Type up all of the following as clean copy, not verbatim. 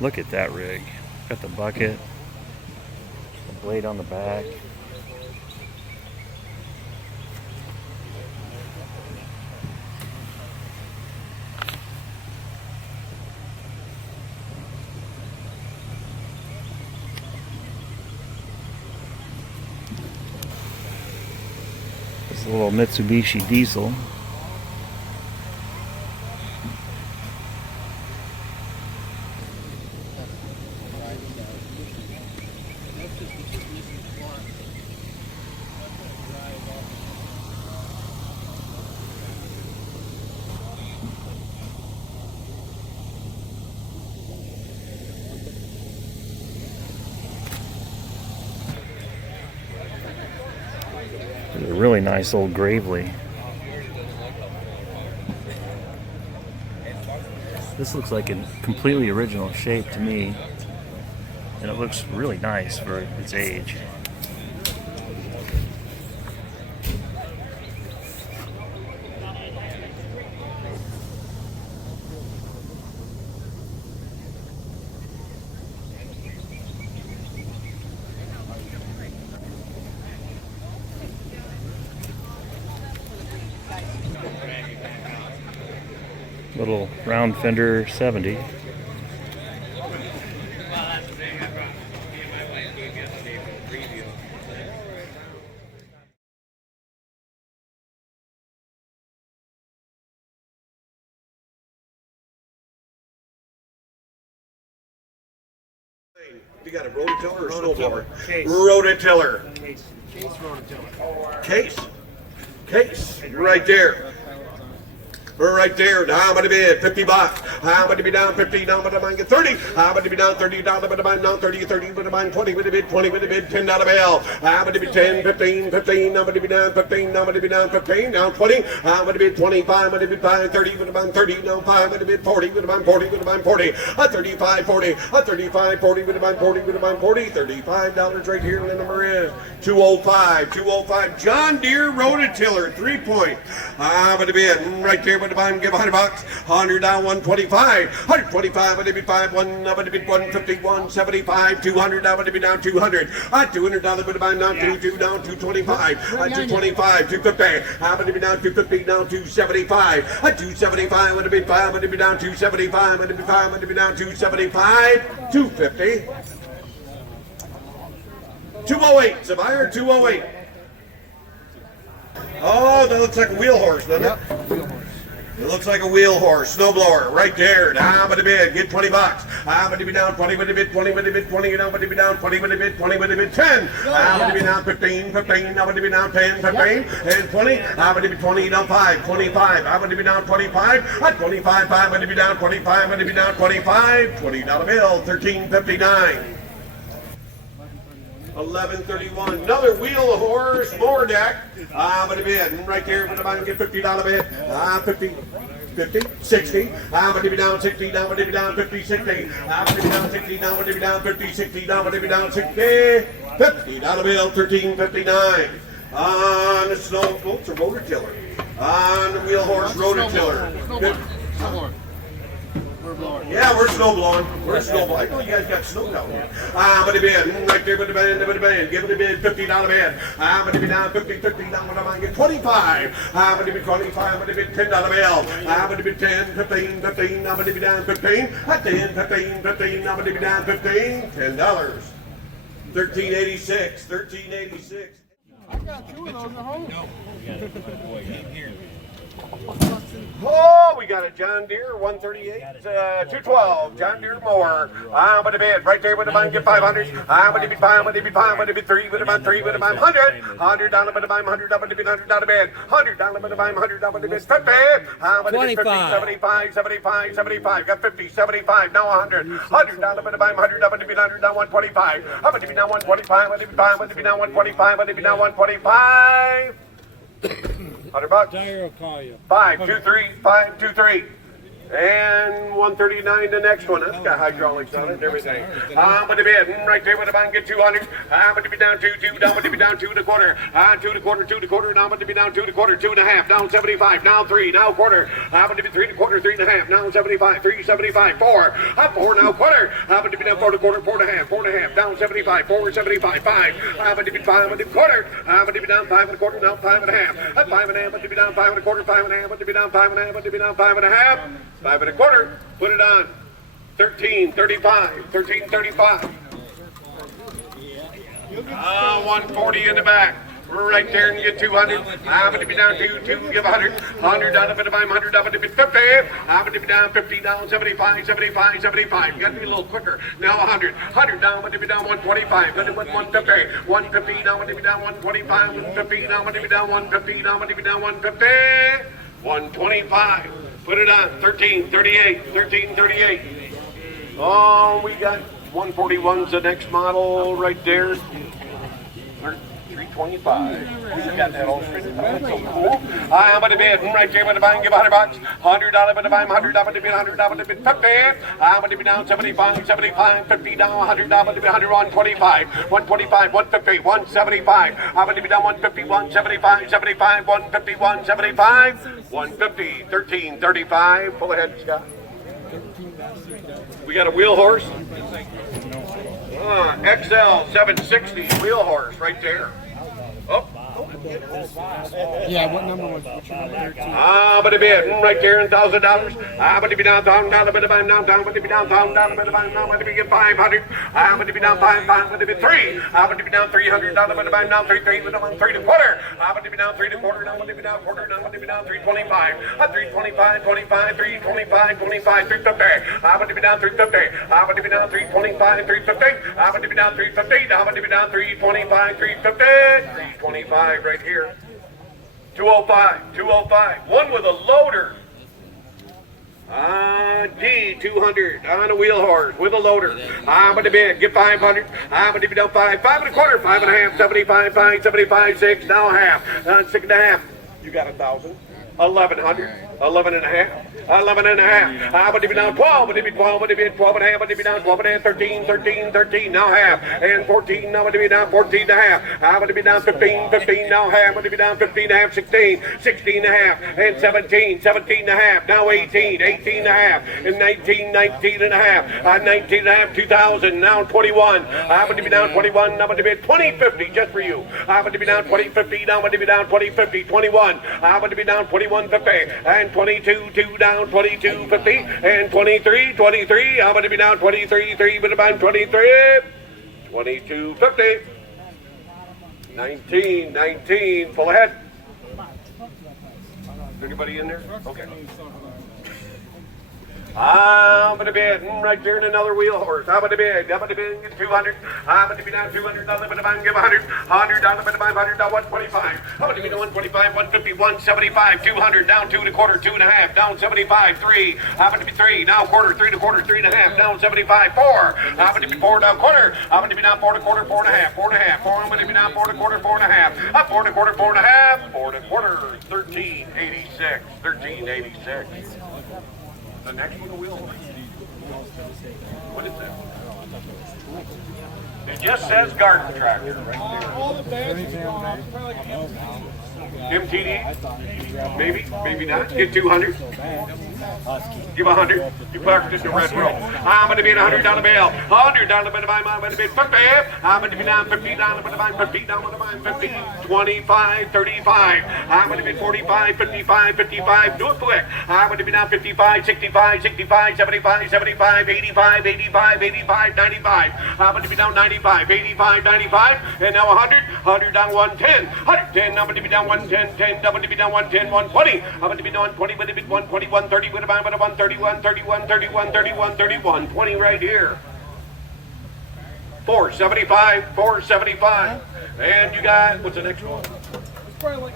Look at that rig. Got the bucket, the blade on the back. This is a little Mitsubishi diesel. A really nice old Gravely. This looks like a completely original shape to me, and it looks really nice for its age. Little round fender 70. You got a rototiller or snowblower? Rototiller. Case rototiller. Case. Right there. We're right there. How about a bid? $50. How about to be down 50? Now about to get 30. How about to be down 30? Down about to buy down 30, 30, but to buy 20 with a bid, 20 with a bid, $10 bill. How about to be 10, 15, 15? Now about to be down 15. Now about to be down 15. Down 20. How about to be 25? About to be 5, 30 with a bid, 30. Now 5 with a bid, 40 with a bid, 40 with a bid, 40. A 35, 40. A 35, 40 with a bid, 40 with a bid, 40. $35 right here. And the number is 205. 205. John Deere Rototiller 3-point. How about to be right there with the buy and give $100. 100 down 125. 125 would it be 5 1 would it be 150 175 200 down would it be down 200. $200 would it buy down 2 down 225. 225 250. How would it be down 250 down 275. 275 would it be 5 would it be down 275 would it be 5 would it be down 275 250. 208. Surveyor 208. Oh, that looks like a wheel horse, doesn't it? Wheel horse. It looks like a wheel horse, snowblower, right there. How about a bid? Get $20. How about to be down 20 with a bid, 20 with a bid, 20, how about to be down 20 with a bid, 20 with a bid, 10. How about to be down 15, 15, how about to be down 10, 15, and 20. How about to be 20 down 5, 25. How about to be down 25? At 25, 5 about to be down 25, about to be down 25. $20 bill, $13.59. 1131. Another wheel horse mower deck. But a bid right there. But I can get $50 bid. 50, 60. But to be down 60. Now but to be down 50, 60. But to be down 60. Now but to be down 50, 60. Now but to be down 60. $50 bill, $13.59. On the snow, it's a rototiller. On the wheel horse rototiller. Yeah, we're snow blowing. We're snow blowing. I know you guys got snow down here. But a bid, right there with the bid, give it a bid, $50 bid. But to be down 50, 50, down when I get 25. But to be 25, but to be $10 bill. But to be 10, 15, 15, but to be down 15. 10, 15, 15, but to be down 15. $10. $13.86. $13.86. I got 2 of those at home. No, we got it. Here. Oh, we got a John Deere 138, 212, John Deere mower. But a bid right there with the buying, get 500. But it be 5, but it be 5, but it be 3, with a buying 3, with a buying 100. $100, but a buying 100, but it be $100 bid. $100, but a buying 100, but it be 50. But it be 50, 75, 75, 75. Got 50, 75, now 100. $100, but a buying 100, but it be 100, now 125. But it be now 125, but it be 5, but it be now 125, but it be now 125. $100. Dyer will call you. 523, 523. And 139 the next one. That's got hydraulics on it and everything. I'm going to be right there with a bang, get 200. I'm going to be down 2, down going to be down 2 and a quarter. 2 and a quarter, 2 and a quarter. Now I'm going to be down 2 and a quarter, 2 and a half. Down 75. Now 3, now quarter. I'm going to be 3 and a quarter, 3 and a half. Now 75, 375, 4. 4 now quarter. I'm going to be down 4 and a quarter, 4 and a half, 4 and a half. Down 75, 4, 75, 5. I'm going to be 5 and a quarter. I'm going to be down 5 and a quarter, now 5 and a half. 5 and a half, I'm going to be down 5 and a quarter, 5 and a half. I'm going to be down 5 and a half, I'm going to be down 5 and a half. 5 and a quarter. Put it on. 13.35. 13.35. 140 in the back. Right there and you get 200. I'm going to be down 2, give 100. 100 down to 100 up to 50. I'm going to be down 50, down 75, 75, 75. You got to be a little quicker. Now 100. 100 down, I'm going to be down 125. Going to be 150. 150, now I'm going to be down 125. 150, now I'm going to be down 150. Now I'm going to be down 150. 125. Put it on. 1338. 1338. Oh, we got 141's the next model right there. 325. You got that all straightened out. That's so cool. I'm going to be right there with the buying, give $100. $100 with the buying, $100 to be $100 to be 50. I'm going to be down 75, 75, 50 down, $100 to be 100, 125, 125, 150, 175. I'm going to be down 150, 175, 75, 150, 175, 150, 1335. Pull ahead, Scott. We got a wheel horse. XL 760 wheel horse right there. Oh. Yeah, what number was it? I'm going to be right there in $1,000. I'm going to be down $1,000, but I'm down, going to be down $1,000, but I'm going to be 500. I'm going to be down 5, I'm going to be 3. I'm going to be down $300, but I'm down 3, but I'm 3 and a quarter. I'm going to be down 3 and a quarter, now I'm going to be down quarter, now I'm going to be down 325. 325, 25, 325, 25, 350. I'm going to be down 350. I'm going to be down 325, 350. I'm going to be down 350. Now I'm going to be down 325, 350. 325 right here. 205, 205. One with a loader. D200 on a wheel horse with a loader. I'm going to be get 500. I'm going to be down 5, 5 and a quarter, 5 and a half, 75, 5, 75, 6, now half, 6 and a half. You got 1,000. 1,100, 11 and a half, 11 and a half. I'm going to be down 12, but to be 12, but to be 12 and a half, but to be down 12 and a half, 13, 13, 13, now half, and 14, now I'm going to be down 14 and a half. I'm going to be down 15, 15, now half, I'm going to be down 15 and a half, 16, 16 and a half, and 17, 17 and a half, now 18, 18 and a half, and 19, 19 and a half, 19 and a half, 2,000, now 21. I'm going to be down 21, now I'm going to be at 2050 just for you. I'm going to be down 2050, now I'm going to be down 2050, 21. I'm going to be down 2150, and 22, 2 down 2250, and 23, 23. I'm going to be down 23, 3, but about 23, 2250, 19, 19. Full ahead. Anybody in there? Okay. I'm going to be right there in another wheel horse. I'm going to be 200. I'm going to be down 200. But if I can give 100, $100, but if I'm 100, down 125. I'm going to be down 125, 150, 175, 200, down 2 and a quarter, 2 and a half, down 75, 3. I'm going to be 3, now quarter, 3 and a quarter, 3 and a half, down 75, 4. I'm going to be 4, down quarter. I'm going to be down 4 and a quarter, 4 and a half, 4 and a half, 4. I'm going to be down 4 and a quarter, 4 and a half, up 4 and a quarter, 4 and a half, 4 and a quarter, 1386, 1386. The next one, the wheel. What is that? It just says garden tractor right there. All the bags are gone off. Probably like MTD? Maybe, maybe not. Get 200. Give 100. You parked in the red row. I'm going to be at $100 bill. $100 I'm going to be 50. I'm going to be down $50 down 50 down 50, 25, 35. I'm going to be 45, 55, 55. Do it quick. I'm going to be down 55, 65, 65, 75, 75, 85, 85, 85, 95. I'm going to be down 95, 85, 95, and now 100, 100 down 110, 110. I'm going to be down 110, 10. I'm going to be down 110, 120. I'm going to be down 20, but a bit 120, 130, with a 131, 31, 31, 31, 31, 20 right here. 475, 475. And you got, what's the next one? it's probably like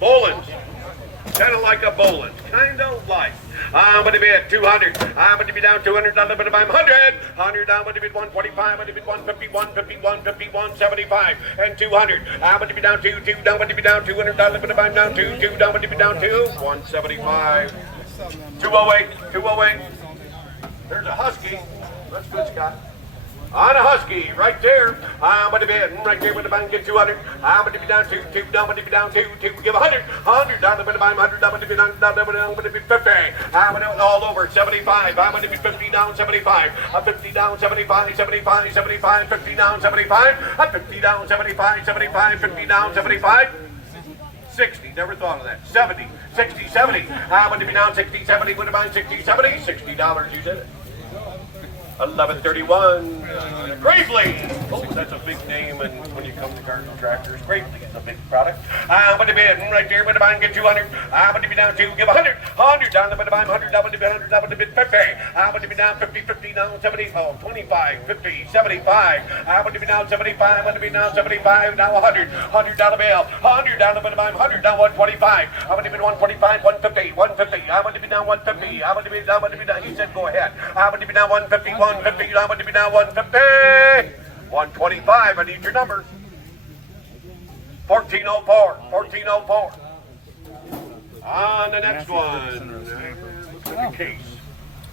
Boland's. Kind of like a Boland. Kind of like. I'm going to be at 200. I'm going to be down 200. But if I'm 100. 100. I'm going to be 145. I'm going to be 150, 150, 150, 175. And 200. I'm going to be down 2, 2. I'm going to be down 200. But if I'm down 2, 2. I'm going to be down 2. 175. 208, 208. There's a husky. That's good, Scott. On a husky, right there. I'm going to bid. Right there with the bank, get 200. I'm going to be down 2, 2, down, going to be down 2, 2, give 100. 100, down, going to be 100, down, going to be down, down, going to be 50. I'm going to all over 75. I'm going to be 50 down 75. 50 down 75, 75, 75, 50 down 75. 50 down 75, 75, 50 down 75. 60, never thought of that. 70, 60, 70. I'm going to be down 60, 70, with a buying 60, 70. $60, you did it. 1131 Gravely. Oh, that's a big name, and when you come to garden tractors, Gravely is a big product. I'm going to be right there, but if I can get 200, I'm going to be down 2, give 100, 100 down, but if I'm 100, I'm going to be 100, I'm going to be 50. I'm going to be down 50, 50 down 70, 25, 50, 75. I'm going to be down 75, I'm going to be down 75, now 100, 100 down the bill, 100 down the, but if I'm 100, down 125. I'm going to be 125, 150, 150. I'm going to be down 150. I'm going to be down, he said go ahead. I'm going to be down 150, 150. I'm going to be down 150. 125. I need your number. 1404. 1404. On the next one. Looks like a case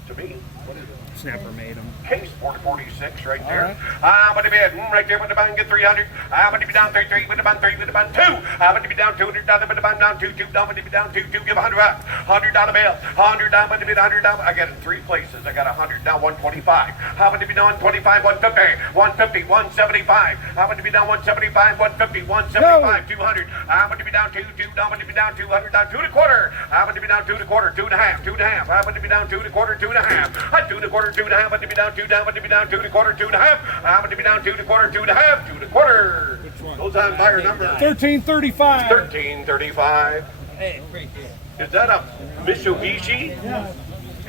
to me. What is it? Snapper made them. Case 446 right there. I'm going to be right there with the band, get 300. I'm going to be down 33 with the band, 3 with the band, 2. I'm going to be down 200 down with the band, down 2, 2 down, going to be down 2, 2, give 100 out. 100 down the bill. 100 down, going to be 100 down. I got it in 3 places. I got 100 down, 125. I'm going to be down 125, 150, 150, 175. I'm going to be down 175, 150, 175, 200. I'm going to be down 2, 2 down, going to be down 200 down 2 1/4. I'm going to be down 2 1/4, 2 1/2, 2 1/2. I'm going to be down 2 1/4, 2 1/2. 2 1/4. 2 1/2, I'm going to be down 2 down, I'm going to be down 2 1/4, 2 1/2. I'm going to be down 2 1/4, 2 1/2, 2 1/4. Goes on buyer number 1335. 1335. Hey, great deal. Is that a Mitsubishi? Yeah.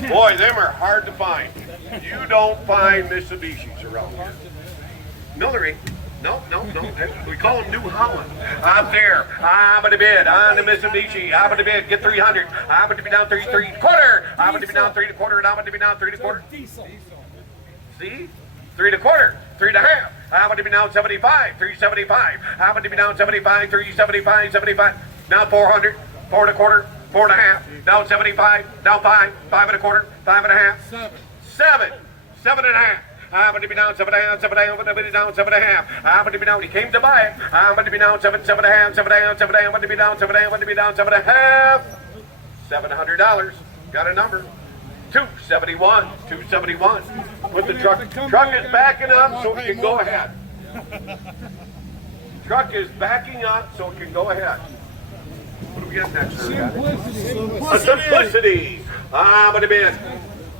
Boy, them are hard to find. You don't find Mitsubishis around here. No, there ain't. No. We call them New Holland. Up there. I'm going to bid on the Mitsubishi. I'm going to bid. Get 300. I'm going to be down 3 1/4. I'm going to be down 3 1/4, and I'm going to be down 3 1/4. See? 3 1/4. 3 1/2. I'm going to be down 75. 375. I'm going to be down 75. 375. 75. Now 400. 4 1/4. 4 1/2. Down 75. Down 5. 5 1/4. 5 1/2. 7. 7 1/2. I'm going to be down 7 1/2, 7 1/2, I'm going to be down 7 1/2. I'm going to be down, he came to buy it. I'm going to be down 7 1/2, 7 1/2, 7 1/2, I'm going to be down 7 1/2, I'm going to be down 7 1/2. $700. Got a number. 271. 271. Put the truck is backing up so it can go ahead. Truck is backing up so it can go ahead. What do we got next? Simplicity. I'm going to bid.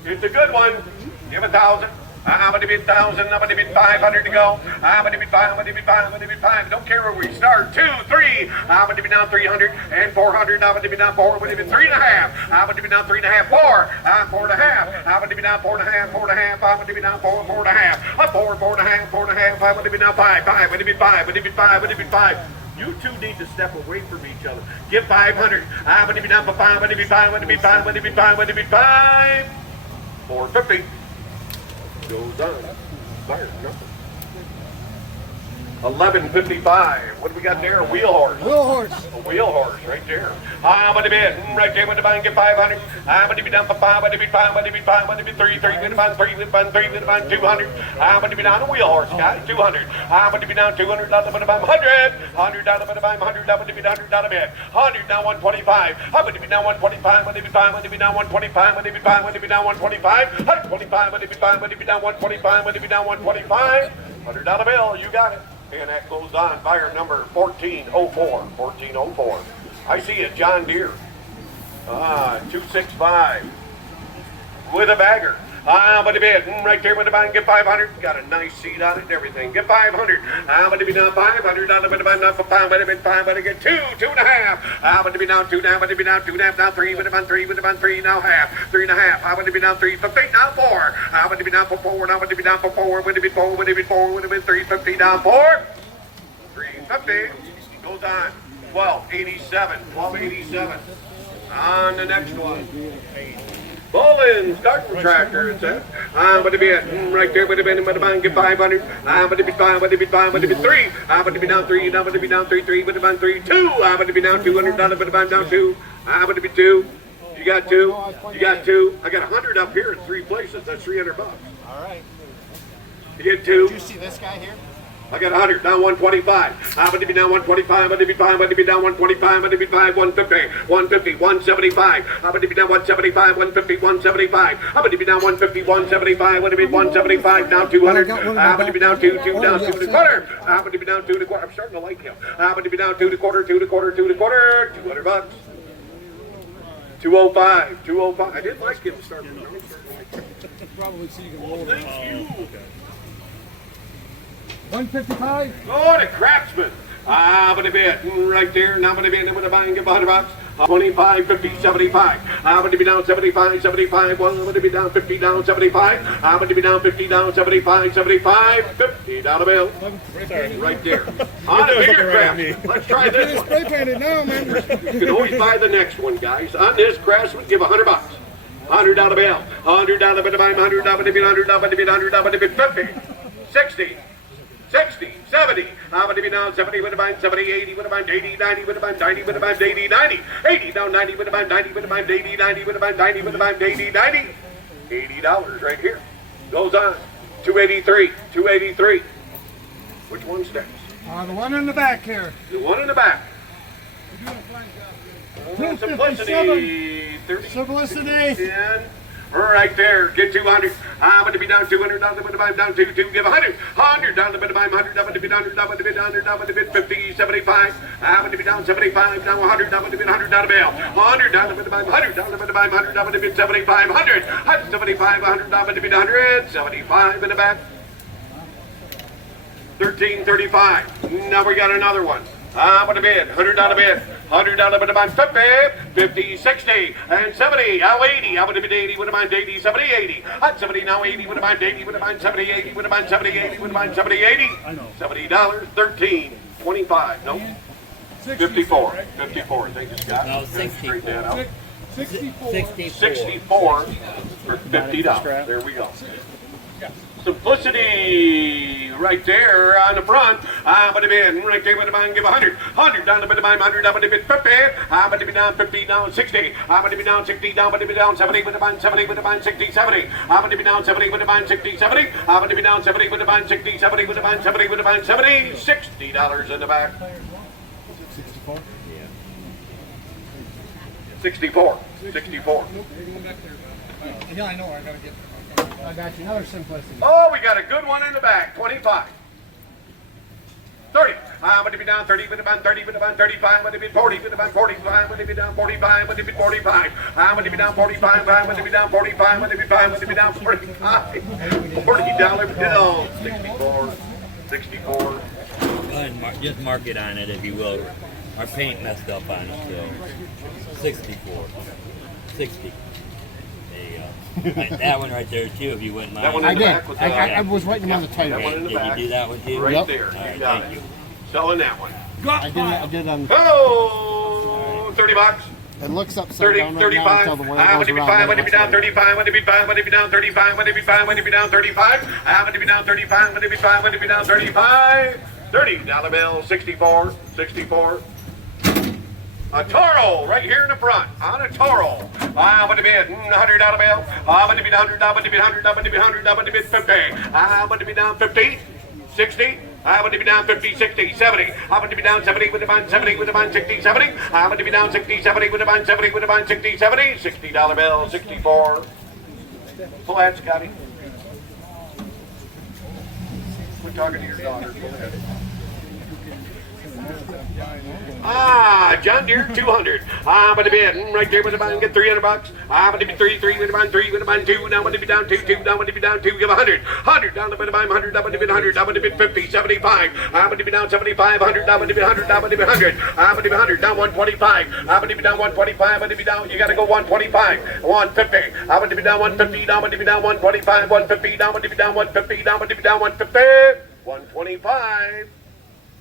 It's a good one. Give 1,000. I'm going to be 1,000. I'm going to be 500 to go. I'm going to be 5. I'm going to be 5. I'm going to be 5. Don't care where we start. 2, 3. I'm going to be down 300 and 400. I'm going to be down 4. I'm going to be 3 1/2. I'm going to be down 3 1/2. 4. I'm 4 1/2. I'm going to be down 4 1/2. 4 1/2. I'm going to be down 4. 4 1/2. 4. 4 1/2. 4 1/2. I'm going to be down 5. 5. I'm going to be 5. I'm going to be 5. I'm going to be 5. You two need to step away from each other. Give 500. I'm going to be down for 5. I'm going to be 5. I'm going to be 5. I'm going to be 5. I'm going to be 5. 450. Goes on. Fire number 1155. What do we got there? A wheel horse. A wheel horse right there. I'm going to be right there with the band, get 500. I'm going to be down for 5. I'm going to be 5. I'm going to be 5. I'm going to be 3. 3 with the band, 3 with the band, 3 with the band, 200. I'm going to be down a wheel horse, guys. 200. I'm going to be down 200 down the band, 100. 100 down the band, 100. I'm going to be down down a bit. 100 down 125. I'm going to be down 125. I'm going to be 5. I'm going to be down 125. I'm going to be 5. I'm going to be down 125. 125. I'm going to be 5. I'm going to be down 125. I'm going to be down 125. $100 bill. You got it. And that goes on. Buyer number 1404. 1404. I see a John Deere. 265. With a bagger. I'm going to be right there with the band. Get 500. Got a nice seat on it and everything. Get 500. I'm going to be down 500. Down the band. Down for 5. I'm going to be 5. I'm going to get 2. 2 1/2. I'm going to be down 2 now. I'm going to be down 2 1/2. Down 3 with the band. 3 with the band. 3 now half. 3 1/2. I'm going to be down 350. Down 4. I'm going to be down for 4. I'm going to be down for 4. I'm going to be 4. I'm going to be 4. I'm going to be 350. Down 4. 350. Goes on. 1287. 1287. On the next one. Bolin's garden tractor, it says. I'm going to be right there with the band, get 500. I'm going to be 5, I'm going to be 5, I'm going to be 3. I'm going to be down 3, I'm going to be down 3, 3 with the band, 3, 2. I'm going to be down 200, down with the band, down 2. I'm going to be 2. You got two. You got two. I got 100 up here in 3 places. That's $300. All right. You get two. Did you see this guy here? I got 100, down 125. I'm going to be down 125. I'm going to be 5. I'm going to be down 125. I'm going to be 5. 150. 150. 175. I'm going to be down 175. 150. 175. I'm going to be down 150. 175. I'm going to be 175. Down 200. I'm going to be down 2. 2 down 2 and a quarter. I'm going to be down 2 and a quarter. I'm starting to like him. I'm going to be down 2 and a quarter. 2 and a quarter. 2 and a quarter. $200. 205. 205. I didn't like him starting. Probably so you can roll it. Thank you. 155. Oh, the Craftsman. I'm going to be right there. Now I'm going to be in. I'm going to buy and give $100. 25, 50, 75. I'm going to be down 75, 75. Well, I'm going to be down 50, down 75. I'm going to be down 50, down 75, 75, $50 bill. Right there. On a bigger craft. Let's try this one. Spray painted now, man. You can always buy the next one, guys. On this Craftsman, give $100. $100 bill. $100 bill. $100 bill. $100 bill. $50, 60. 60, 70, I'm going to be down 70, would have been 70, 80, would have been 80, 90, would have been 90, would have been 80, 90, 80, down 90, would have been 90, would have been 80, 90, would have been 90, would have been 80, 90, $80 right here. Goes on, 283, 283. Which one's next? The one in the back here. The one in the back. Simplicity, 30, Simplicity. 10. Right there, get 200. I'm going to be down 200, down the bit of time, down 2, give 100. 100, down the bit of time, 100, down the bit, 100, down the bit, 100, down the bit, 50, 75. I'm going to be down 75, down 100, down the bit, 100, down the bail. 100, down the bit of time, 100, down the bit of time, 100, down the bit, 75, 100. 75, 100, down the bit, 100, 75 in the back. 1335. Now we got another one. I'm going to bid, 100 down the bid, 100 down the bid, about 50, 50, 60, and 70, now 80, I'm going to bid 80, would have mind 80, 70, 80, at 70, now 80, would have mind 80, would have mind 70, 80, would have mind 70, 80, would have mind 70, 80, $70, 13, 25, no, 54, 54, thank you, Scott. No, 64. 64. 64 for $50, there we go. Simplicity right there on the front. I'm going to be in right there with the mind, give 100. 100 down the bit of my 100, I'm going to be 50. I'm going to be down 50, down 60. I'm going to be down 60, down, going to be down 70 with the mind, 70 with the mind, 60, 70. I'm going to be down 70 with the mind, 60, 70. I'm going to be down 70 with the mind, 60, 70 with the mind, 70 with the mind, 70. $60 in the back. 64. 64. 64. Yeah, I know. I gotta get. I got you. Another simplicity. Oh, we got a good one in the back. 25. 30. I'm going to be down 30, but about 30, but about 35. I'm going to be 40, but about 45. I'm going to be down 45. I'm going to be 45. I'm going to be down 45. I'm going to be down 45. I'm going to be 5. I'm going to be down 45. $40 bill. 64. 64. Go ahead and just mark it on it if you will. Our paint messed up on it, so 64. 60. There you go. That one right there too, if you wouldn't mind. That one I in the did. back was I was writing them on the that title. one in the Did back. you do that one too? Right Yep. there. All right, You got thank it. you. Selling that one. I did on. Oh, $30. It looks upside 30, down right 35. now until the one I'm that going goes to be around. 5. I'm going to be down 35. I'm going to be 5. I'm going to be down 35. I'm going to be 5. I'm going to be down 35. I'm going to be down 35. I'm going to be 5. I'm going to be down 35. $30 bill. 64. 64. A Toro right here in the front on a Toro. I'm going to be $100 bill. I'm going to be 100. I'm going to be 100. I'm going to be 100. I'm going to be 50. I'm going to be down 50, 60. I'm going to be down 50, 60, 70. I'm going to be down 70 with the bond, 70 with the bond, 60, 70. I'm going to be down 60, 70 with the bond, 70 with the bond, 60, 70. $60 bill, 64. Pull that, Scotty. We're talking to your daughter. Go ahead. John Deere 200. I'm going to be right there with the bond, get $300. I'm going to be 3 with the bond, 3 with the bond, 2. Now I'm going to be down 2, 2. Now I'm going to be down 2, give 100. 100 down the bit of my 100. I'm going to be 100. I'm going to be 50, 75. I'm going to be down 75, 100. I'm going to be 100. I'm going to be 100. I'm going to be 100. Down 125. I'm going to be down 125. I'm going to be down. You got to go 125. 150. I'm going to be down 150. Now I'm going to be down 125. 150. Now I'm going to be down 150. Now I'm going to be down 150. 125.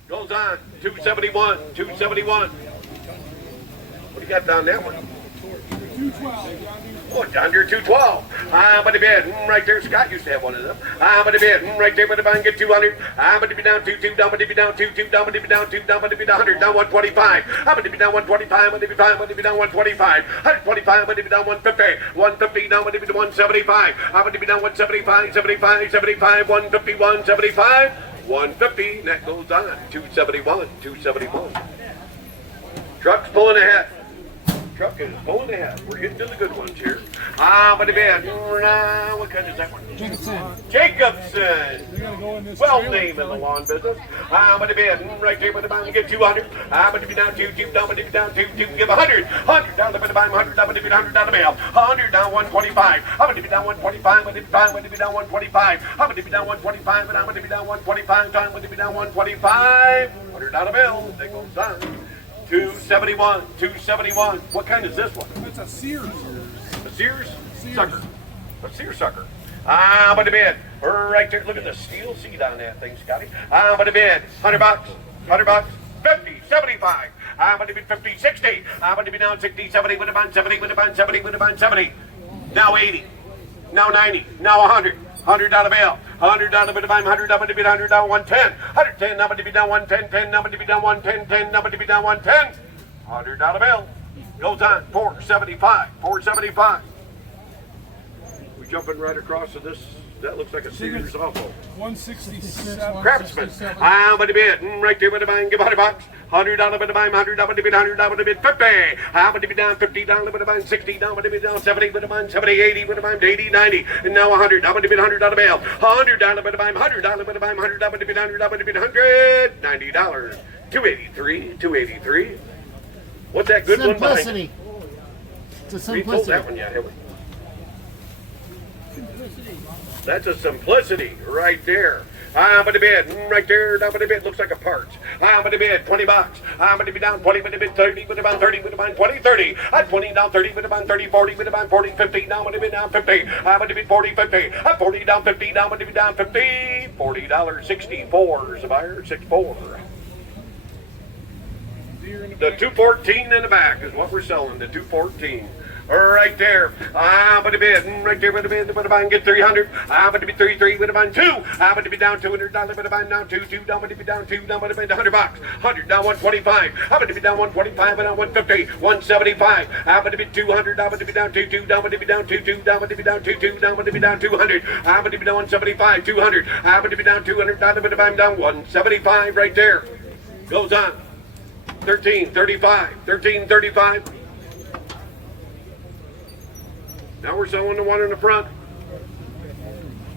Goes on. 271. 271. What do you got down that one? 212. Oh, John Deere 212. I'm going to bid right there. Scott used to have one of them. I'm going to bid right there. But if I can get 200, I'm going to be down 2, down, but to be down 2, down, but to be down 2, down, but to be down 100, down 125. I'm going to be down 125, I'm going to be down 5, I'm going to be down 125, 125, I'm going to be down 150, 150, down, I'm going to be down 175. I'm going to be down 175, 75, 75, 150, 175, 150. And that goes on. 271, 271. Truck's pulling ahead. Truck is pulling ahead. We're getting to the good ones here. But the band. What kind is that one? Jacobson. Well named in the lawn business. But the band right there with the band. Get 200. But to be down 2, down, but to be down 2, give 100. 100 down the bottom, 100 down, but to be 100 down the mail. 100 down 125. I'm going to be down 125. But to be down 125. I'm going to be down 125. But I'm going to be down 125. I'm going to be down 125. 100 down the bill. That goes down. 271, 271. What kind is this one? It's a Sears. A Sears sucker. A Sears sucker. But the bid. Right there. Look at the steel seat on that thing, Scotty. But the bid. 100 bucks. 100 bucks. 50, 75. I'm going to be 50, 60. I'm going to be down 60, 70, with a bond 70, with a bond 70, with a bond 70. Now 80. Now 90. Now 100. 100 down the bill. 100 down the bit of 100 down to be 100 down 110. 110 number to be down 110. 10 number to be down 110. 10 number to be down 110. 100 down the bill. Goes on. 475. 475. We jumping right across to this. That looks like a Sears also. 167. Craftsman. I'm going to bid. Right there with the buying. Give 100 bucks. 100 down the bit of 100 down to be 100 down to be 50. I'm going to be down 50 down the bit of 60 down to be down 70 with the buying 70 80 with the buying 80 90 and now 100. I'm going to be 100 down the bail. 100 down the bit of 100 down the bit of 100 down to be 100 down to be 100. $90. 283. 283. What's that good one behind? Simplicity. It's a We pulled simplicity. that one yet, have we? That's a simplicity right there. I'm going to bid right there. Down by the bid looks like a part. I'm going to bid 20 bucks. I'm going to be down 20 with a bid 30 with about 30 with about 20 30. I'm 20 down 30 with about 30 40 with about 40 50. Now I'm going to be down 50. I'm going to be 40 50. I'm 40 down 50. Now I'm going to be down 50. $40.64 is a buyer. 64. The 214 in the back is what we're selling. The 214. Right there. I'm going to bid. Right there with a bid. With a bid. Get 300. I'm going to be 33 with a bid. 2. I'm going to be down $200. With a bid down 2. 2. Down going to be down 2. Down with a bid. 100 bucks. 100 down 125. I'm going to be down 125 and down 150. 175. I'm going to be 200. I'm going to be down 2. 2. Down going to be down 2. 2. Down going to be down 2. 2. Down going to be down 200. I'm going to be down 175. 200. I'm going to be down 200. Down with a bid. Down 175 right there. Goes on. 1335. 1335. Now we're selling the one in the front.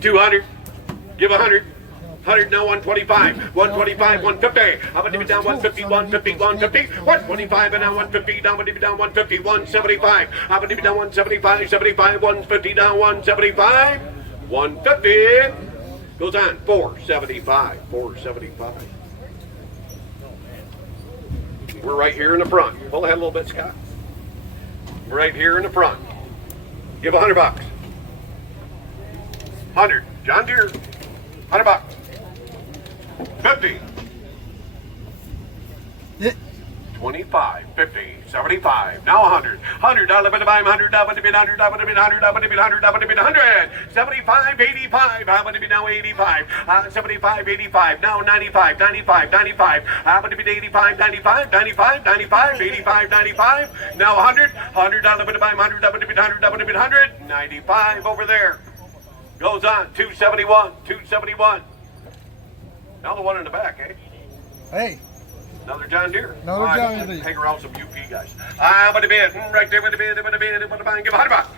200. Give 100. 100 now 125. 125, 150. I'm going to be down 150, 150, 150. 125 and now 150. Down going to be down 150, 175. I'm going to be down 175, 75, 150 down 175. 150. Goes on. 475. 475. We're right here in the front. Pull ahead a little bit, Scott. Right here in the front. Give 100 bucks. 100. John Deere. 100 bucks. 50. 25, 50, 75, now 100. 100, down to be 100, down to be 100, down to be 100, down to be 100, down to be 100. 75, 85, I'm going to be now 85. 75, 85, now 95, 95, 95. I'm going to be 85, 95, 95, 95, 85, 95. Now 100, 100, down to be 100, down to be 100, down to be 100. 95 over there. Goes on, 271, 271. Now the one in the back, eh? Hey. Another John Deere. Another John Deere. Hang around some UP guys. I'm going to bid. Right there with the bid. With the bid. With the bid. Give 100 bucks.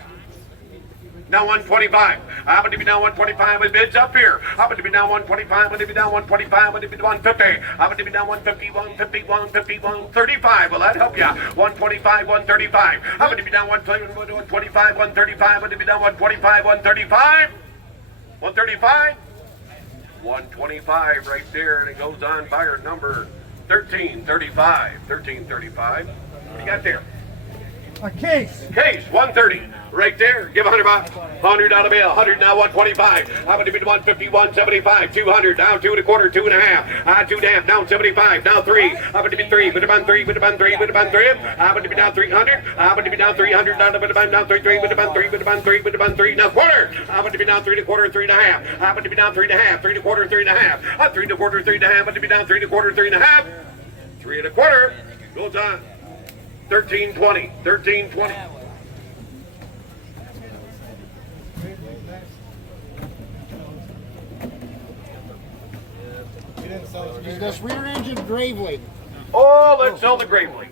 Now 125. I'm going to be down 125 with bids up here. I'm going to be down 125. I'm going to be down 125. I'm going to be down 150. I'm going to be down 150, 150, 150, 135. Will that help you? 125, 135. I'm going to be down 125, 135. I'm going to be down 125, 135. 135. 125 right there. And it goes on buyer number 1335. 1335. What do you got there? A case. Case, 130. Right there. Give $100. $100 bill. 100 now, 125. How about to be 150, 175, 200. Now 2 1/4, 2 1/2. 2 1/2. Now 75. Now 3. How about to be 3? With about 3. With about 3. With about 3. How about to be now 300? How about to be now 300? Now with about now 3. With about 3. With about 3. With about 3. Now quarter. How about to be now 3 1/4, 3 1/2. How about to be now 3 1/2? 3 1/4, 3 1/2. 3 1/4, 3 1/2. How about to be now 3 1/4, 3 1/2. 3 1/4. Goes on. 1320. 1320. Is this rear engine Gravely? Oh, let's sell the Gravely.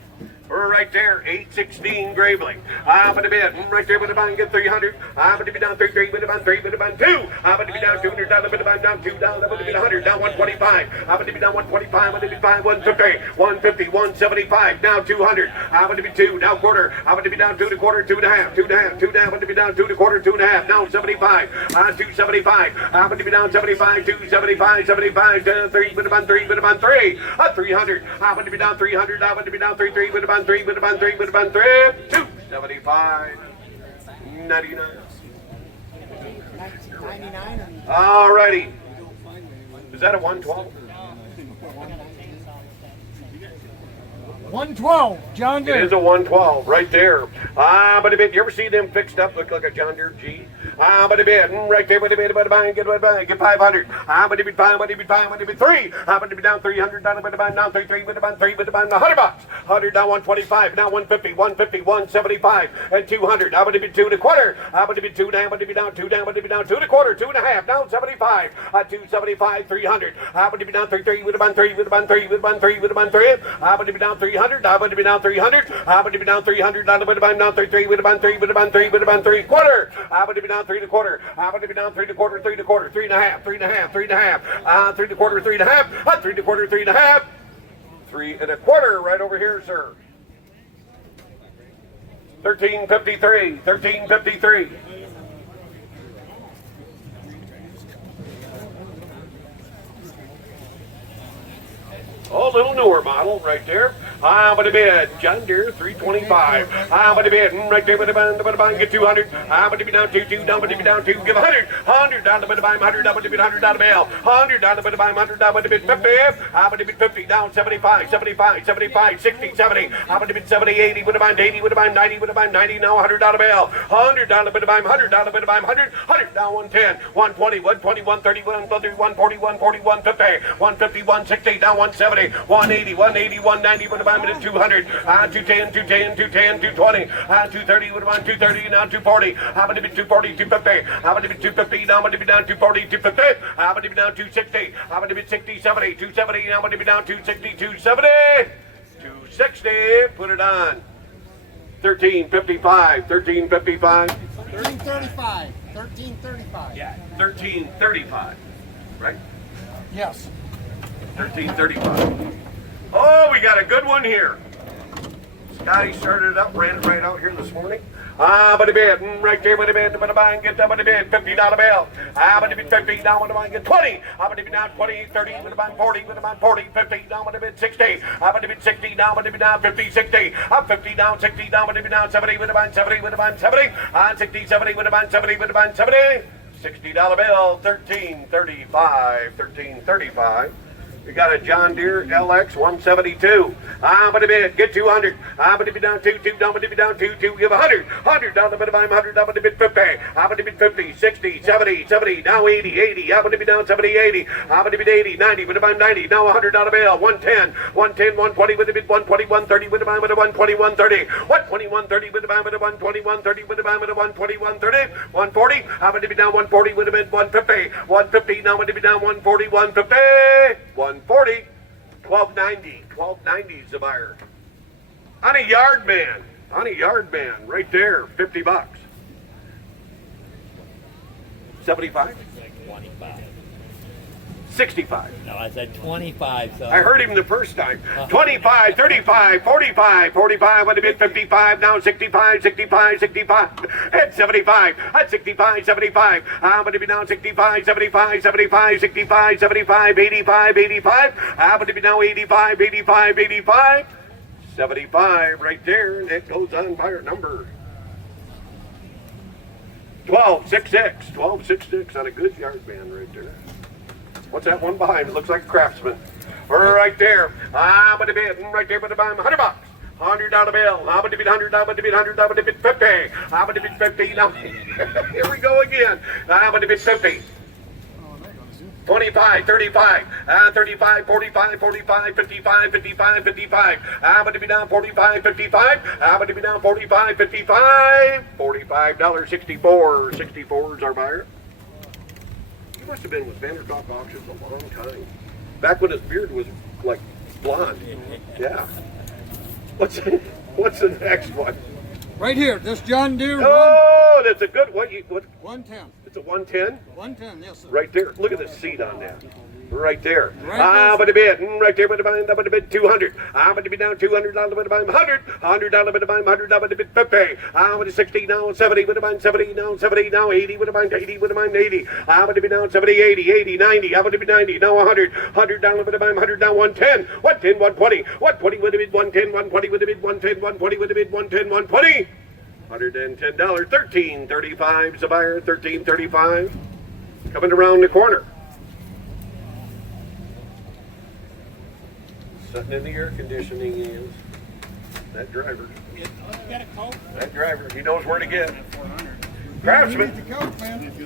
We're right there, 816 Gravely. I'm going to bid. Right there with the bond, get 300. I'm going to be down 33 with the bond, 3 with the bond, 2. I'm going to be down 200, down with the bond, down 2, down, I'm going to be 100, down 125. I'm going to be down 125, I'm going to be 5, 150, 150, 175, now 200. I'm going to be 2, now quarter. I'm going to be down 2 1/4, 2 1/2, 2 1/2, 2 1/2. I'm going to be down 2 1/4, 2 1/2, now 75. 275. I'm going to be down 75, 275, 75, 3 with the bond, 3 with the bond, 3. 300. I'm going to be down 300. I'm going to be down 3 with the bond. 3 with a bun, 3 with a bun, 3, 275, 99. 99. All righty. Is that a 112? 112. John It Deere. is a 112 right there. But a bit. You ever see them fixed up look like a John Deere G? But a bit. Right there. But a bit. But a bit. Get 500. But a bit. 5. But a bit. 5. But a bit. 3. But a bit down 300. Down. But a bit down 3. But a bit 3. But a bit $100. 100 down 125. Now 150. 150. 175 and 200. But a bit 2 1/4. But a bit 2 down. But a bit down 2 down. But a bit down 2 1/4. 2 1/2. Down 75. 275. 300. But a bit down 3 with a bun 3 with a bun 3 with a bun 3 with a bun 3. But a bit down 300. I'm going to be down 300. I'm going to be down 300. Down with a bun down 3 with a bun 3 with a bun 3 with a bun 3 quarter. I'm going to be down 3 1/4. I'm going to be down 3 1/4, 3 1/4, 3 1/2, 3 1/2, 3 1/2. 3 1/4, 3 1/2. 3 1/4, 3 1/2. 3 1/4 right over here, sir. 1353. 1353. Oh, little newer model right there. But a bid. John Deere 325. But a bid. Right there. But a bun. Get 200. But to be down 2. Down. But to be down 2. Give 100. 100 down. But a bun. 100 down. But to be 100 down the mail. 100 down. But a bun. 100 down. But to be 50. But to be 50 down. 75. 75. 75. 60. 70. But to be 70. 80. With a bun. 80. With a bun. 90. With a bun. 90. Now 100 down the mail. 100 down. But a bun. 100 down. But a bun. 100. 100 down. 110. 120. 120. 130. 130. 140. 140. 150. 150. 160 down. 170. 180, 180, 190, with a bun minute 200, 210, 210, 210, 220, 230, with a bun 230, now 240, how about to be 240, 250, how about to be 250, now about to be down 240, 250, how about to be down 260, how about to be 60, 70, 270, now about to be down 260, 270, 260, put it on. 1355, 1355. 1335. 1335. Yeah, 1335, right? Yes. 1335. Oh, we got a good one here. Scotty started it up, ran it right out here this morning. But a bid, right there with a bid, but a buy and get that with a bid, $50 bill. But a bid 50, down with a buy and get 20. But a bid down 20, 30, with a buy 40, with a buy 40, 50, down with a bid 60. But a bid 60, down with a bid down 50, 60. 50 down, 60 down, with a bid down 70, with a buy 70, with a buy 70. 60, 70, with a buy 70, with a buy 70. $60 bill, 1335, 1335. We got a John Deere LX 172. But a bid, get 200. But if you down 2, down, but if you down 2, give 100. 100 down the bid, 100 down, but a bid 50. But if you 50, 60, 70, 70, now 80, 80. But if you down 70, 80. But if you 80, 90, but if I'm 90, now $100 bill, 110, 110, 120 with a bid, 120, 130 with a buy with a 120, 130. 120, 130 with a buy with a 120, 130 with a buy with a 120, 130, 140. But if you down 140 with a bid, 150, 150, now but if you down 140, 150. 140, 1290. 1290 is the buyer. On a yard man. On a yard man, right there, $50. 75? 25. 65. No, I said 25. So I heard him the first time. 25, 35, 45, 45, what a bit, 55, now 65, 65, 65, and 75, at 65, 75, but if you down 65, 75, 75, 65, 75, 85, 85, but if you now 85, 85, 85, 75 right there, and it goes on buyer number 1266. 1266 on a good yard band right there. What's that one behind? It looks like a Craftsman. Right there. I'm going to bid right there, but I'm $100. $100 bill. I'm going to bid 100. I'm going to bid 100. I'm going to bid 50. I'm going to bid 50. Now, here we go again. I'm going to bid 50. 25, 35, 35, 45, 45, 55, 55, 55. I'm going to be down 45, 55. I'm going to be down 45, 55. $45.64. 64 is our buyer. He must have been with Vandercock Auctions a long time. Back when his beard was like blonde. Yeah. What's the next one? Right here, this John Deere. Oh, that's a good one. What? 110. It's a 110? 110, yes, sir. Right there. Look at the seat on that. Right there. Right I'm going to bid. Right there. I'm going to bid 200. I'm going to be down $200. I'm going to buy 100. $100. I'm going to buy 100. I'm going to bid 50. I'm going to 60 now. 70. I'm going to buy 70 now. 70 now. 80. I'm going to buy 80. I'm going to buy 80. I'm going to be down 70, 80, 80, 90. I'm going to be 90 now. 100. 100 down. I'm going to buy 100 now. 110. 110. 120. 120 would have bid 110. 120 would have bid 110. 120 would have bid 110. 120. $110. $13.35 is a buyer. $13.35. Coming around the corner. Sitting in the air conditioning is that driver. That driver, he knows where to get. Craftsman.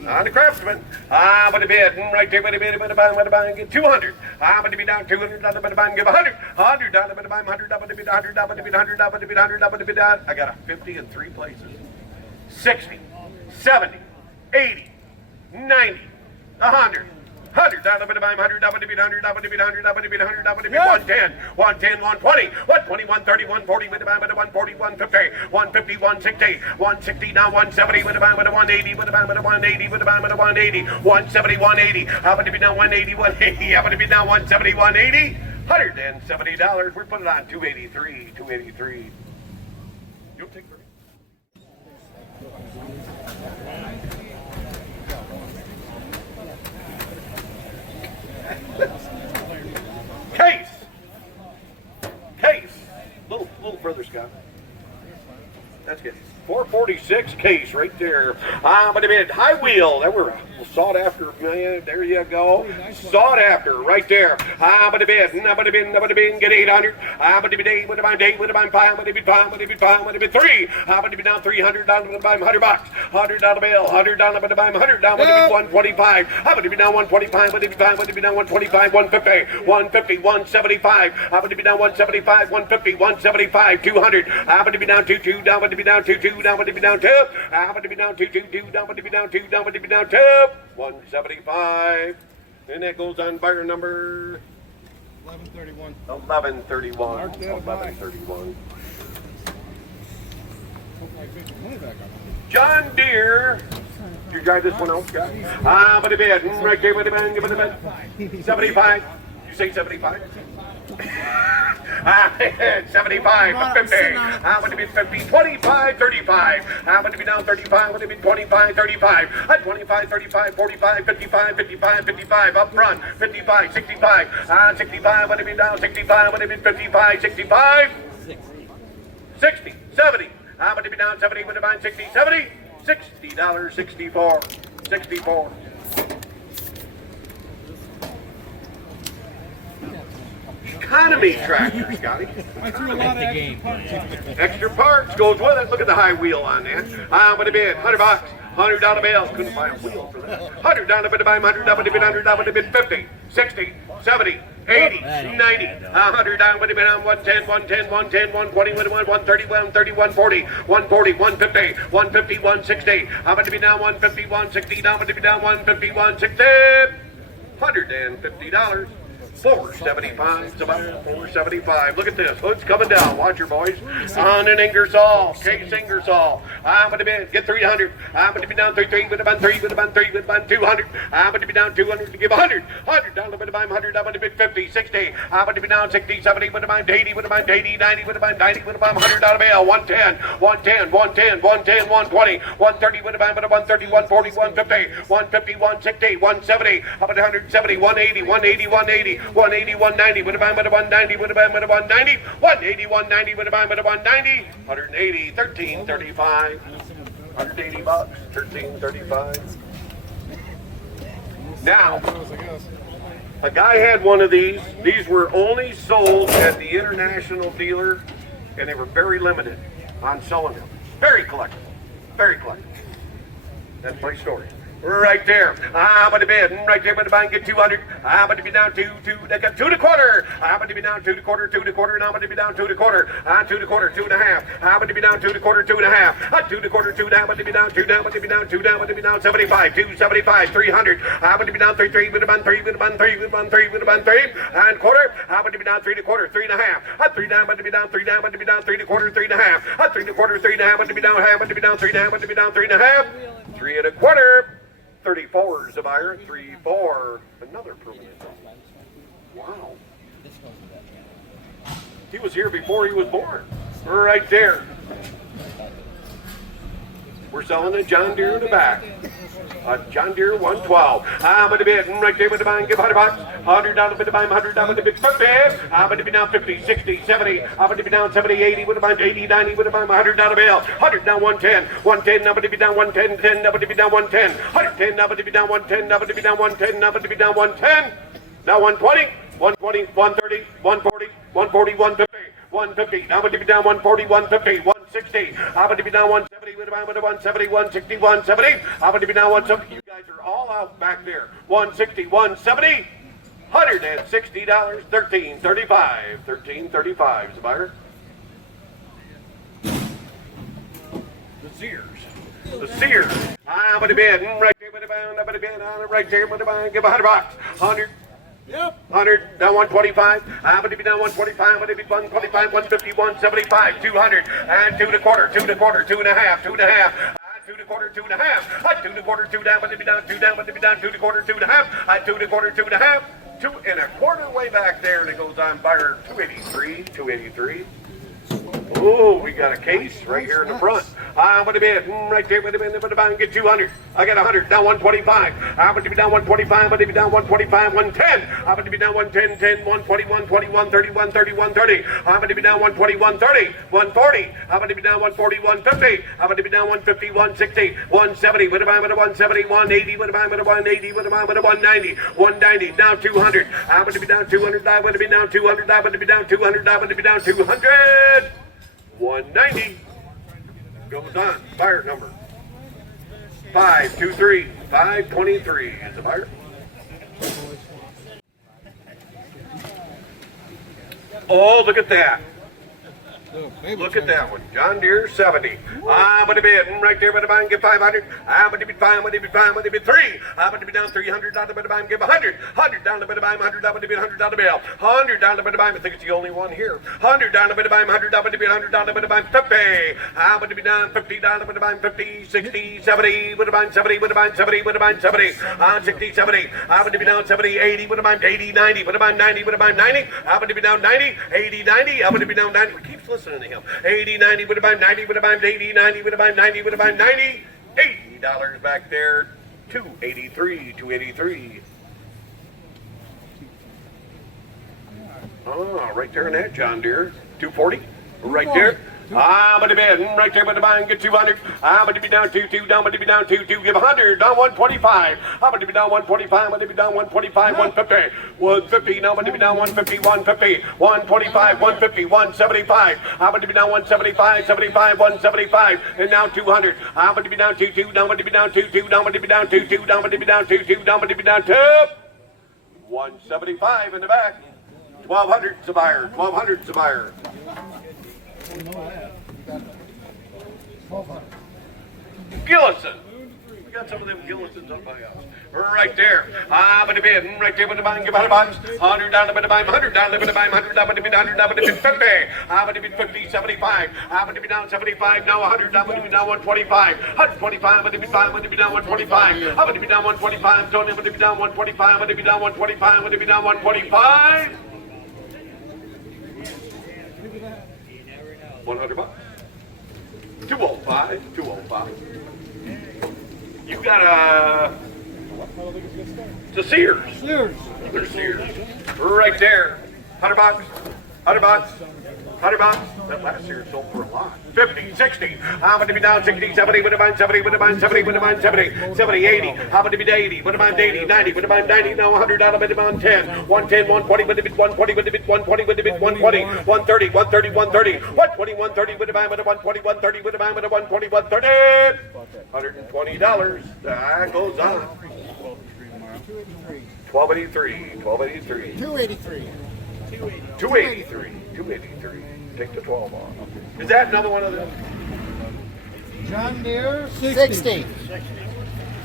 On the Craftsman. I'm going to bid right there. I'm going to buy and get 200. I'm going to be down 200. I'm going to buy and give 100. 100. I'm going to buy 100. I'm going to bid 100. I'm going to bid 100. I'm going to bid 100. I'm going to bid down. I got a 50 in 3 places. 60, 70, 80, 90, 100. 100, I'm going to buy 100, I'm going to be 100, I'm going to be 100, I'm going to be 100, I'm going to be 110, 110, 120, 120, 130, 140, with a buy, with a 140, 150, 150, 160, 160, now 170, with a buy, with a 180, with a buy, with a 180, with a buy, with a 180, 170, 180, I'm going to be down 180, 180, I'm going to be down 170, 180, $170, we're putting it on 283, 283. You'll take the Case. Little further, Scott. That's good. 446 case right there. I'm going to bid high wheel. That were sought after, man. There you go. Sought after right there. I'm going to bid. I'm going to bid. Get 800. I'm going to bid 8. What am I? 8. What am I? 5. I'm going to bid 5. I'm going to bid 5. I'm going to bid 3. I'm going to be down 300. I'm going to buy him $100. $100 bill. $100. I'm going to buy him 100. Down. I'm going to be 125. I'm going to be down 125. I'm going to be 5. I'm going to be down 125. 150. 150. 175. I'm going to be down 175. 150. 175. 200. I'm going to be down 22. I'm going to be down 22. Down, going to be down 2. I'm going to be down 222. Down, going to be down 2. Down, going to be down 2. 175. And that goes on buyer number 1131. 1131. 1131. John Deere. Did you drive this one out, Scott? I'm going to bid. Right there, with a bid. 75. You say 75? 75, 50. I'm going to be 50, 25, 35. I'm going to be down 35. I'm going to be 25, 35. 25, 35, 45, 55, 55, 55. Up front, 55, 65. 65. I'm going to be down 65. I'm going to be 55, 65. 60, 70. I'm going to be down 70. I'm going to buy 60, 70. $60, 64. 64. Economy tractor, Scotty. I threw a lot of extra parts. Extra parts goes with it. Look at the high wheel on that. I'm going to bid $100. $100 bill. Couldn't buy a wheel for that. $100. I'm going to buy 100. I'm going to bid 100. I'm going to bid 50, 60, 70, 80, 90, 100. I'm going to bid on 110, 110, 110, 120, 130, 130, 140, 140, 150, 150, 160. I'm going to be down 150, 160. I'm going to be down 150, 160. $150. 475, about 475. Look at this. Hood's coming down. Watch your boys. On an Ingersoll. Case Ingersoll. I'm going to be get 300. I'm going to be down 3, with about 3, with about 3, with about 200. I'm going to be down 200 to give 100. 100 down to buy 100. I'm going to be 50, 60. I'm going to be down 60, 70, with about 80, with about 80, 90, with about 90, with about $100 bill. 110, 110, 110, 110, 120, 130, with about 130, 140, 150, 150, 160, 170. How about 170, 180, 180, 180. 180, 190, with a bang, with a 190, with a bang, with a 190, 180, 190, with a bang, with a 190, 180, 1335, 180 bucks, 1335. Now, a guy had one of these. These were only sold at the international dealer, and they were very limited on selling them. Very collectible. Very collectible. That's my story. Right there. I'm going to bid. Right there, but if I can get 200. I'm going to be down to 2.25. I'm going to be down 2.25, 2.25, and I'm going to be down 2.25. 2.25, 2.5. I'm going to be down 2.25, 2.5. 2.25, 2 down. I'm going to be down 2 down. I'm going to be down 2 down. I'm going to be down 75, 275, 300. I'm going to be down 3, 3, with a bun 3, with a bun 3, with a bun 3, with a bun 3, and quarter. I'm going to be down 3.25, 3.5. 3 down. I'm going to be down 3 down. I'm going to be down 3.25, 3.5. 3.25, 3.5. I'm going to be down half. I'm going to be down 3 down. I'm going to be down 3.5. 3.25. 34 is a buyer. 3-4. Another permanent. Wow. He was here before he was born. Right there. We're selling a John Deere in the back. A John Deere 112. I'm going to be right there with the buying. Give $100. $100 with the buying. $100 with the big 50. I'm going to be down 50, 60, 70. I'm going to be down 70, 80 with the buying. 80, 90 with the buying. $100 bill. 100 down 110. 110. I'm going to be down 110. 10. I'm going to be down 110. 110. I'm going to be down 110. I'm going to be down 110. I'm going to be down 110. Now 120. 120. 130. 140. 140. 150. 150. Now I'm going to be down 140. 150. 160. I'm going to be down 170 with a 170, 160, 170. I'm going to be down 170. You guys are all out back there. 160, 170. $160. 1335. 1335 is the buyer. The Sears. The Sears. I'm going to be right there with a band. I'm going to be right there with a band. Give $100. 100. Yep. 100, down 125. I'm going to be down 125. I'm going to be 125, 150, 175, 200, and 2.25, 2.25, 2.5, 2.5. 2.25, 2.5. 2.25, 2 down. I'm going to be down 2 down. I'm going to be down 2.25, 2.5. 2.25, 2.5. 2.25 way back there, and it goes on buyer 283, 283. Oh, we got a case right here in the front. I'm going to be right there with a get 200. I got 100, down 125. I'm going to be down 125. I'm going to be down 125, 110. I'm going to be down 110, 10, 120, 120, 130, 130, 130. I'm going to be down 120, 130, 140. I'm going to be down 140, 150. I'm going to be down 150, 160, 170. With a 170, 180. With a 180. With a 190, 190. Down 200. I'm going to be down 200. I'm going to be down 200. I'm going to be down 200. I'm going to be down 200. 190 goes on. Buyer number 523. 523 is the buyer. Oh, look at that. Look at that one. John Deere 70. I'm going to be right there with the buying, give 500. I'm going to be fine. I'm going to be fine. I'm going to be 3. I'm going to be down 300. Down the bit of buying, give 100. 100 down the bit of buying, 100. I'm going to be $100 bill. 100 down the bit of buying. I think it's the only one here. 100 down the bit of buying, 100. I'm going to be 100 down the bit of buying, 50. I'm going to be down 50 down the bit of buying, 50, 60, 70. With the buying 70. With the buying 70. With the buying 70. 60, 70. I'm going to be down 70, 80. With the buying 80, 90. With the buying 90. With the buying 90. I'm going to be down 90, 80, 90. I'm going to be down 90. We keep listening to him. 80, 90, with a buying 90, with a buying 80, 90, with a buying 90, with a buying 90. $80 back there. 283, 283. Oh, right there in that John Deere. 240. Right there. I'm going to be right there with the buying, get 200. I'm going to be down 22, down, I'm going to be down 22, give 100, down 125. I'm going to be down 125, I'm going to be down 125, 150, 150, now I'm going to be down 150, 150, 125, 150, 175. I'm going to be down 175, 75, 175, and now 200. I'm going to be down 22, down, I'm going to be down 22, down, I'm going to be down 22, down, I'm going to be down 22, down, I'm going to be down 175 in the back. 1,200 is a buyer, 1,200 is a buyer. Gillison. We got some of them Gillisons up by us. Right there. I'm going to be right there with the buying, give $100. 100 down the bit of buying, 100 down the bit of buying, 100 down the bit of 100 down the bit of 50. I'm going to be 50, 75. I'm going to be down 75, now 100. I'm going to be down 125. 125, I'm going to be fine. I'm going to be down 125. I'm going to be down 125. Tony, I'm going to be down 125. I'm going to be down 125. I'm going to be down 125. $100. 205, 205. You got a It's a Sears. Sears. They're Sears. Right there. 100 bucks. 100 bucks. 100 bucks. That last Sears sold for a lot. 50, 60. How about to be down 60, 70, would have been 70, would have been 70, would have been 70, 70, 80. How about to be 80, would have been 80, 90, would have been 90, now 100 down, would have been 10, 110, 120, would have been 120, would have been 120, would have been 120, 130, 130, 130, 120, 130, would have been 120, 130, would have been 120, 130, $120. That goes on. 1283, 1283. 283. 283, 283. Take the 12 off. Is that another one of them? John Deere 60.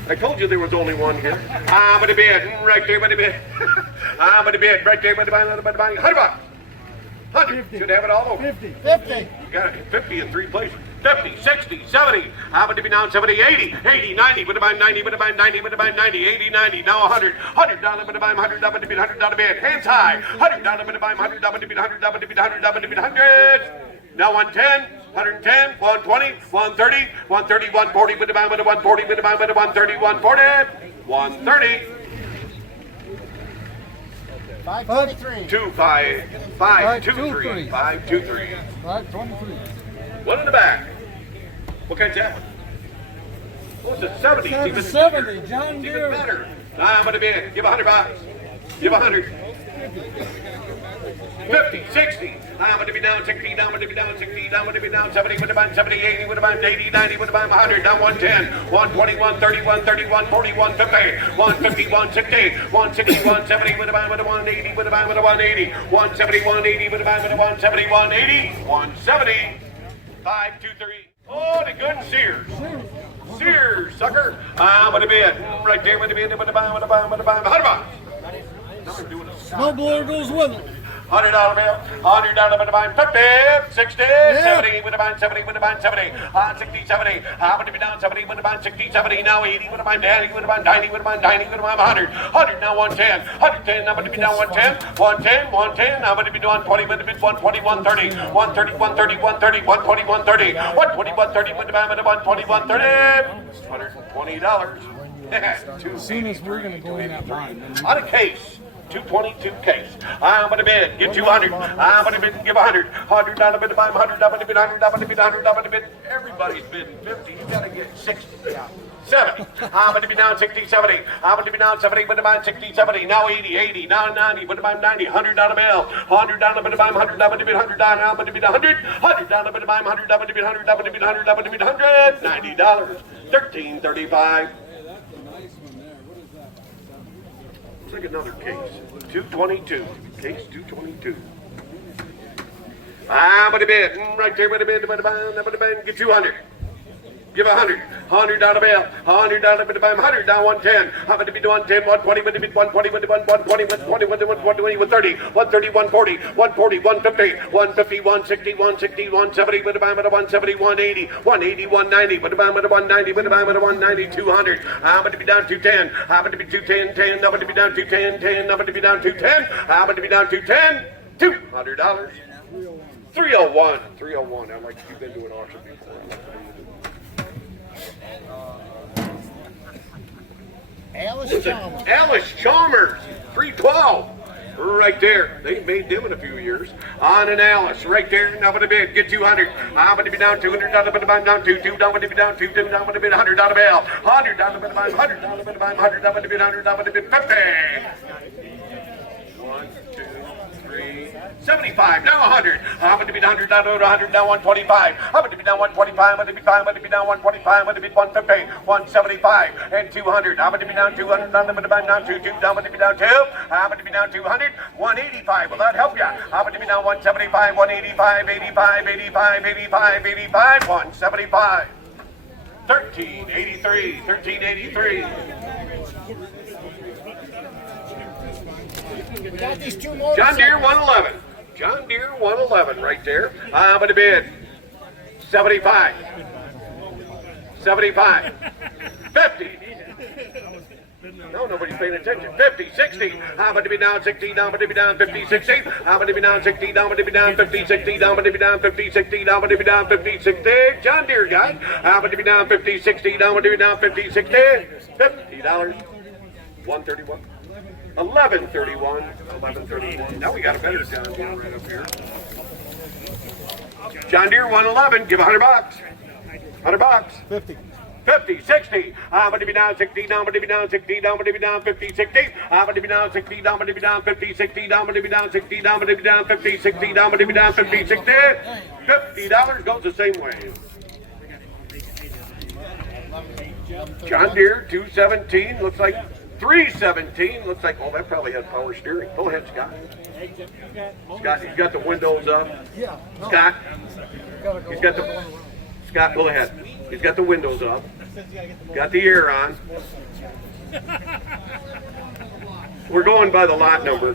I told you there was only one here. I'm gonna bid right there, but a bid. I'm gonna bid right there, but a 100 bucks. 100. Should have it all over. 50. You got it. 50 in 3 places. 50, 60, 70. How about to be down 70, 80, 80, 90, would have been 90, would have been 90, would have been 90, 80, 90, now 100, 100 down, would have been 100, down, would have been 100 down a bid. Hands high. 100 down, would have been 100, down, would have been 100, down, would have been 100, down, would have been 100. Now 110, 110, 120, 130, 130, 140, would have been 140, would have been 130, 140, 130. 523. 2, 5, 5, 2, 3, 5, 2, 3. 523. One in the back. What kind's that one? What's it? 70. 770. John Even Deere. better. I'm gonna bid. Give 100 bucks. Give 100. 50, 60. I'm gonna be down 60. Down gonna be down 60. Down gonna be down 70. Would have been 70, 80. Would have been 80, 90. Would have been 100. Down 110, 120, 130, 130, 140, 150, 150, 160, 160, 170. Would have been 180. Would have been 180. 170, 180. Would have been 170, 180, 170. 5, 2, 3. Oh, the good Sears. Sears, sucker. I'm gonna bid right there. Would have been 100 bucks. Now I'm doing a Snowblower goes with it. $100 bill, $100 would have been 50, 60, 70, would have been 70, would have been 70, 60, 70, how would it be down 70, would have been 60, 70, now 80, would have been 90, would have been 90, would have been 90, would have been 100, 100, now 110, 110, now would it be down 110, 110, 110, now would it be down 120, would it be 120, 130, 130, 130, 130, 120, 130, 120, 130, would have been 120, 130, $120. As soon as we're going to go in that line. On a case. 222 case. I'm gonna bid. Get 200. I'm gonna bid. Give 100. 100 down a bid. 100 down a bid. 100 down a bid. 100 down a bid. Everybody's bidding 50. You gotta get 60. 70. I'm gonna be down 60, 70. I'm gonna be down 70. Would have been 60, 70. Now 80, 80. Now 90. Would have been 90. 100 down a bill. 100 down a bid. 100 down a bid. 100 down. I'm gonna be 100. 100 down a bid. 100 down a bid. 100 down a bid. 100 down a bid. $100. $13.35. Take another case. 222. Case 222. I'm gonna bid. Right there, would have been. Get 200. Give 100. 100 down a bill. 100 down a bit. 100 down 110. I'm gonna be 110, 120, would have been 120, would have been 120, 120, 120, 130, 130, 140, 140, 150, 150, 160, 160, 170, would have been 170, 180, 180, 190, would have been 190, would have been 190, 200. I'm gonna be down 210. I'm gonna be 210, 10. I'm gonna be down 210, 10. I'm gonna be down 210. I'm gonna be down 210. $200. 301. 301. I like you've been to an auction before. Alice Chalmers, 312. Right there. They made them in a few years. On an Alice, right there. Now going to bid. Get 200. I'm going to be down 200. Down to bid. Down 2. Down to be down 2. Down to bid 100. Down to bail. 100. Down to bid. 100. Down to bid. 100. Down to bid 100. Down to bid 50. 1, 2, 3, 75. Now 100. I'm going to be down 100. Down to 100. Down 125. I'm going to be down 125. I'm going to be 5. I'm going to be down 125. I'm going to be 150. 175 and 200. I'm going to be down 200. I'm going to be down 2. I'm going to be down 2. I'm going to be down 200. 185. Will that help you? I'm going to be down 175. 185. 85. 85. 85. 85. 175. 1383. 1383. We got these two more. John Deere 111. John Deere 111 right there. I'm going to bid 75. 75. 50. No, nobody's paying attention. 50, 60. I'm going to be down 60. Down going to be down 50, 60. I'm going to be down 60. Down going to be down 50, 60. Down going to be down 50, 60. Down going to be down 50, 60. John Deere guy. I'm going to be down 50, 60. Down going to be down 50, 60. $50. 131. 1131. 1131. Now we got a better John Deere right up here. John Deere 111. Give $100. $100. 50. 50, 60. I'm going to be down 60, down, going to be down 60, down, going to be down 50, 60. I'm going to be down 60, down, going to be down 50, 60, down, going to be down 60, down, going to be down 50, 60, down, going to be down 50, 60. $50 goes the same way. John Deere 217 looks like 317 looks like, oh, that probably has power steering. Go ahead, Scott. Scott, he's got the windows up. Scott, he's got the, Scott, go ahead. He's got the windows up. Got the air on. We're going by the lot number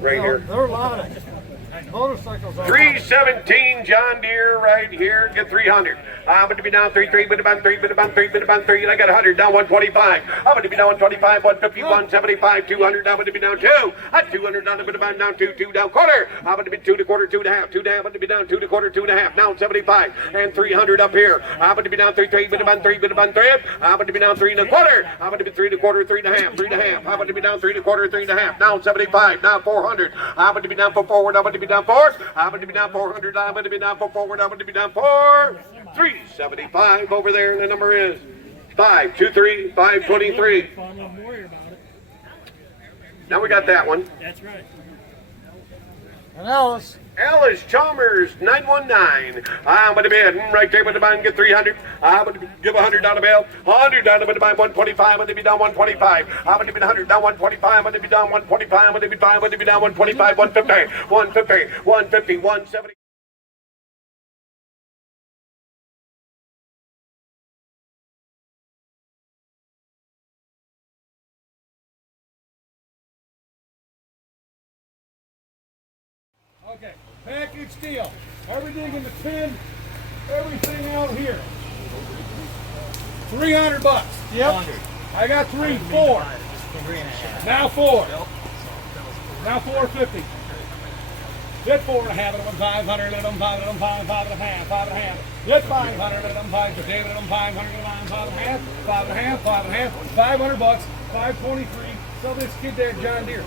right here. There are a lot of motorcycles. 317 John Deere right here. Get 300. I'm going to be down 3, but about 3, but about 3, but about 3. And I got 100 down 125. I'm going to be down 125, 150, 175, 200. I'm going to be down 2. At 200 down, I'm going to be down 2, 2 down quarter. I'm going to be 2 1/4, 2 1/2, 2 1/2. I'm going to be down 2 1/4, 2 1/2. Now 75 and 300 up here. I'm going to be down 3, but about 3, but about 3. I'm going to be down 3 1/4. I'm going to be 3 1/4, 3 1/2, 3 1/2. I'm going to be down 3 1/4, 3 1/2. Now 75. Now 400. I'm going to be down for forward. I'm going to be down 4. I'm going to be down 400. I'm going to be down for forward. I'm going to be down 4. 375 over there, and the number is 523, 523. Now we got that one. That's right. And Alice. Alice Chalmers 919. I'm going to be right there with the band, get 300. I'm going to give 100 down the bell. 100 down the band, 125. I'm going to be down 125. I'm going to be 100 down 125. I'm going to be down 125. I'm going to be 5. I'm going to be down 125, 150, 150, 150, 170. Okay, package deal. Everything in the tin, everything out here. $300. Yep. I got 3, 4. Now 4. Now 450. Get 4 1/2 of them, 500 of them, 5 of them, 5 1/2, 5 1/2. Get 500 of them, 5 of them, 500 of them, 5 1/2, 5 1/2, 5 1/2, $500, 523. Sell this kid there, John Deere.